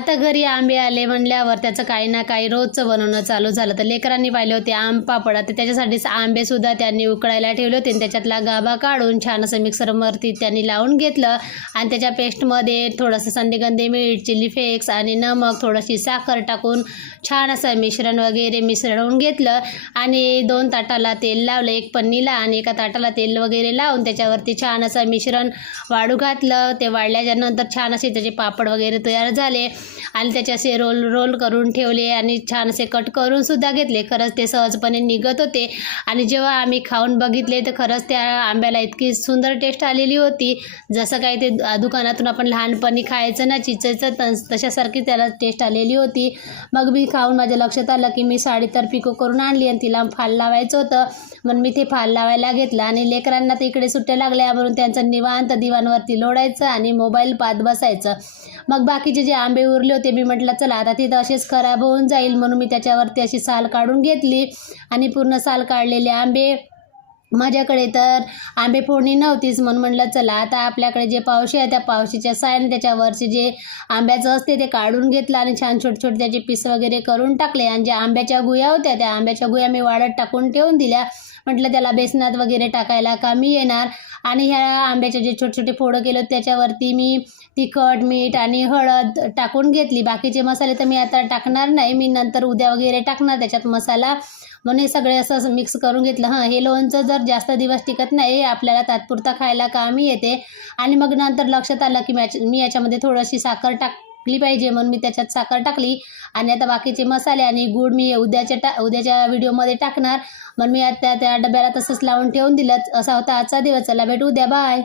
आता घरी आंबे आले म्हणल्यावर त्याचं काही ना काही रोजचं बनवणं चालू झालं. तर लेकरांनी पाहिले होते आम पापड, तर त्याच्यासाठीच आंबेसुद्धा त्यांनी उकळायला ठेवले होते आणि त्याच्यातला गाभा काढून छान असं मिक्सरवरती त्यांनी लावून घेतलं आणि त्याच्या पेस्टमध्ये थोडंसं संदेगंदे मीठ, चिली फ्लेक्स आणि नमक, थोडीशी साखर टाकून छान असं मिसळून घेतलं आणि 2 ताटाला तेल लावलं, एक पन्नीला आणि एका ताटाला तेल वगैरे लावून त्याच्यावरती छान असं मिश्रण वाळू घातलं. ते वाळल्याच्यानंतर छान असे त्याचे पापड वगैरे तयार झाले आणि त्याचे असे रोल करून ठेवले आणि छान असे कट करून सुद्धा घेतले. खरंच ते सहजपणे निघत होते आणि जेव्हा आम्ही खाऊन बघितले तर खरंच त्या आंब्याला इतकी सुंदर टेस्ट आलेली होती, जसं काही ते दुकानातून आपण लहानपणी खायचं ना चिचायचं तशासारखी त्याला टेस्ट आलेली होती. मग मी खाऊन माझ्या लक्षात आलं की मी साडी तर पिको करून आणली आणि तिला फाल लावायचं होतं, म्हणून मी ते फाल लावायला घेतलं आणि लेकरांना तर इकडे सुट्ट्या लागल्या म्हणून त्यांचं निवांत दिवाणवरती लोळायचं आणि मोबाईल पाहत बसायचं. मग बाकीचे जे आंबे उरले होते मी म्हटलं चला आता ते तर असेच खराब होऊन जाईल, म्हणून मी त्याच्यावरती अशी साल काढून घेतली आणि पूर्ण साल काढलेले आंबे, माझ्याकडे तर आंबे फोडणी नव्हतीच म्हणून म्हटलं चला आता आपल्याकडे जे पावशी आहे त्या पावशीच्या साहाय्याने त्याच्यावरचे जे आंब्याचं असते ते काढून घेतलं आणि छान छोटे छोटे त्याचे पीस वगैरे करून टाकले आणि ज्या आंब्याच्या गुया होत्या त्या आंब्याच्या गुया मी वाळत टाकून ठेवून दिल्या. म्हटलं त्याला बेसनात वगैरे टाकायला कामी येणार आणि ह्या आंब्याचे जे छोटे छोटे फोडं केले त्याच्यावरती मी तिखट, मीठ आणि हळद टाकून घेतली. बाकीचे मसाले तर मी आता टाकणार नाही, मी नंतर उद्या वगैरे टाकणार त्याच्यात मसाला, म्हणून हे सगळे असं मिक्स करून घेतलं. हे लोणचं जर जास्त दिवस टिकत नाही, आपल्याला तात्पुरता खायला कामी येते. आणि मग नंतर लक्षात आलं की मी याच्यामध्ये थोडीशी साखर टाकली पाहिजे म्हणून मी त्याच्यात साखर टाकली आणि आता बाकीचे मसाले आणि गूळ मी उद्याच्या व्हिडिओमध्ये टाकणार, म्हणून मी आता त्या डब्याला तसंच लावून ठेवून दिलं. असा होता आजचा दिवस. चला भेटू उद्या, बाय.